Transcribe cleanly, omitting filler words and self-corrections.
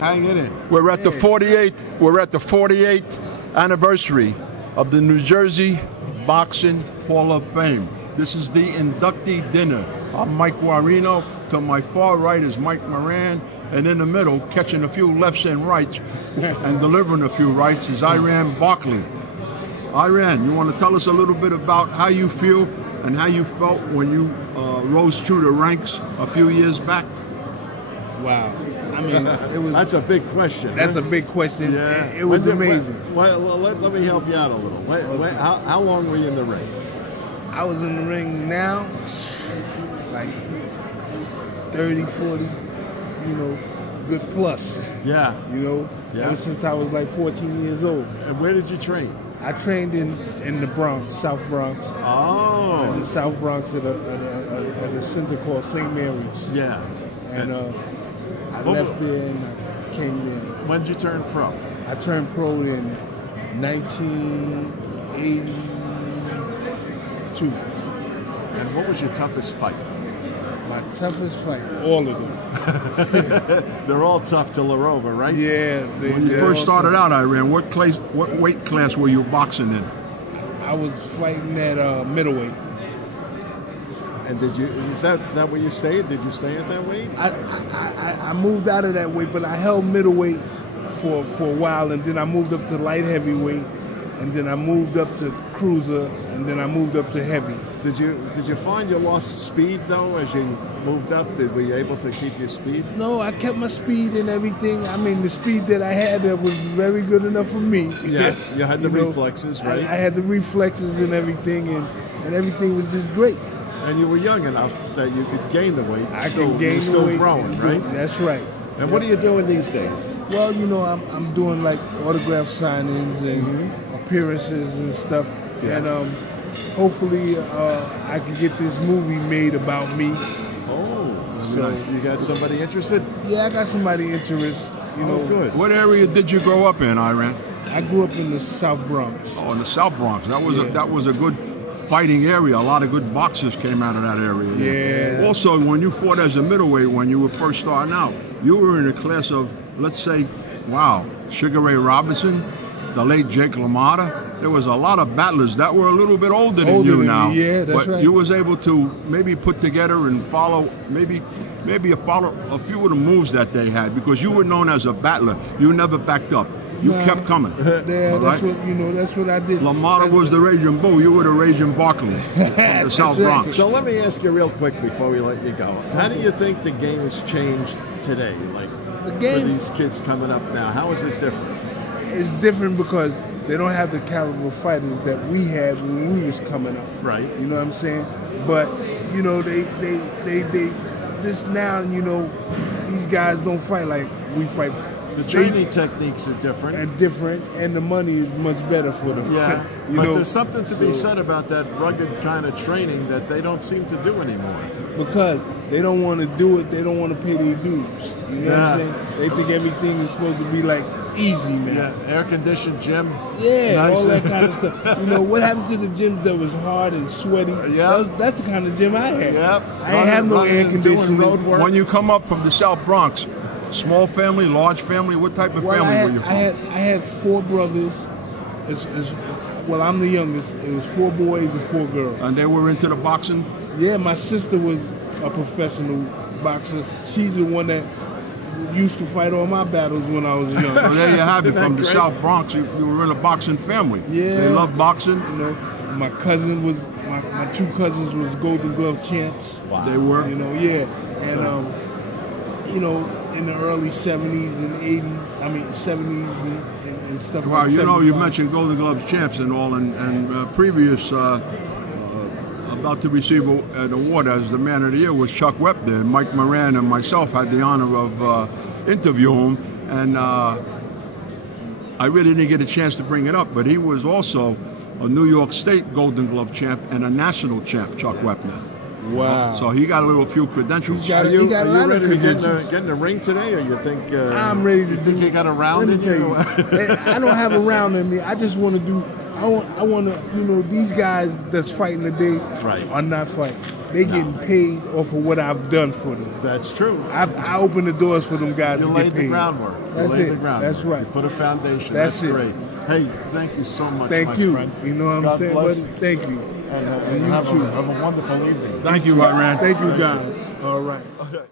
Hang in it. We're at the 48th. We're at the 48th anniversary of the New Jersey Boxing Hall of Fame. This is the inductee dinner. I'm Mike Guarino. To my far right is Mike Moran, and in the middle, catching a few lefts and rights and delivering a few rights, is Iran Barkley. Iran, you want to tell us a little bit about how you feel and how you felt when you rose through the ranks a few years back? Wow. I mean, it was. That's a big question. That's a big question. Yeah. It was amazing. Well, let me help you out a little. How long were you in the ring? I was in the ring now, like 30, 40, good plus. Yeah. Yeah. Ever since I was like 14 years old. And where did you train? I trained in the Bronx, South Bronx. Oh. In the South Bronx at a center called St. Mary's. Yeah. And I left there and I came in. When did you turn pro? I turned pro in 1982. And what was your toughest fight? My toughest fight, all of them. They're all tough till they're over, right? Yeah. When you first started out, Iran, what weight class were you boxing in? I was fighting at middleweight. And is that where you stayed? Did you stay at that weight? I moved out of that weight, but I held middleweight for a while, and then I moved up to light heavyweight, and then I moved up to cruiser, and then I moved up to heavy. Did you find you lost speed though as you moved up? Were you able to keep your speed? No, I kept my speed and everything. I mean, the speed that I had that was very good enough for me. Yeah, you had the reflexes, right? I had the reflexes and everything, and everything was just great. And you were young enough that you could gain the weight. I could gain the weight. Still growing, right? That's right. And what are you doing these days? Well, I'm doing like autograph signings and appearances and stuff. Yeah. And hopefully I can get this movie made about me. Oh, so you got somebody interested? Yeah, I got somebody interested. Good. What area did you grow up in, Iran? I grew up in the South Bronx. Oh, in the South Bronx. That was a good fighting area. A lot of good boxers came out of that area. Yeah. Also, when you fought as a middleweight, when you were first starting out, you were in a class of, let's say, Sugar Ray Robinson, the late Jake LaMotta. There was a lot of battlers that were a little bit older than you now. Yeah, that's but right. you was able to maybe put together and follow maybe follow a few of the moves that they had, because you were known as a battler. You never backed up. You kept coming. Yeah, that's what I did. LaMotta was the Raging Bull. You were the Raging Barkley from the South Bronx. So let me ask you real quick before we let you go. How do you think the game has changed today? Like the game, for these kids coming up now, how is it different? It's different because they don't have the caliber fighters that we had when we was coming up. Right. You know what I'm saying? But they this now, these guys don't fight like we fight. The training techniques are different. And the money is much better for them. Yeah, but there's something to be said about that rugged kind of training that they don't seem to do anymore. Because they don't want to do it, they don't want to pay their dues. You know what I'm saying? They think everything is supposed to be like easy now. Yeah, air-conditioned gym. Yeah, nice. all that kind of stuff. What happened to the gym that was hard and sweaty? Yeah. That's the kind of gym I had. Yep. I ain't have no air conditioning. Road work. When you come up from the South Bronx, small family, large family, what type of family were you from? I had four brothers. I'm the youngest. It was 4 boys and 4 girls. And they were into the boxing? Yeah, my sister was a professional boxer. She's the one that used to fight all my battles when I was young. Well, there you have it. From the South Bronx, you were in a boxing family. Yeah. They loved boxing. My cousin was, my 2 cousins was Golden Glove champs. Wow. They were? Yeah. And, in the early 70s and 80s, 70s and stuff Wow, like that. you mentioned Golden Gloves champs and all, and previous, about to receive an award as the Man of the Year was Chuck Wepner. Mike Moran and myself had the honor of interviewing him, and I really didn't get a chance to bring it up, but he was also a New York State Golden Glove champ and a national champ, Chuck Wepner. Wow. So he got a few credentials. Are you ready to get in the ring today, or you think I'm ready to think you got a round in you? I don't have a round in me. I just want to do. I want to, these guys that's fighting today Right. are not fighting. They getting paid off of what I've done for them. That's true. I open the doors for them guys You to laid get paid. the groundwork. That's you laid it. the groundwork. That's right. You put a foundation. That's it. Great. Hey, thank you so much, Thank my you. friend. You know what I'm God saying, bless buddy? you. Thank you. And you have too. a wonderful evening. Thank you, Iran. Thank you, Thank you. guys. All right. Okay.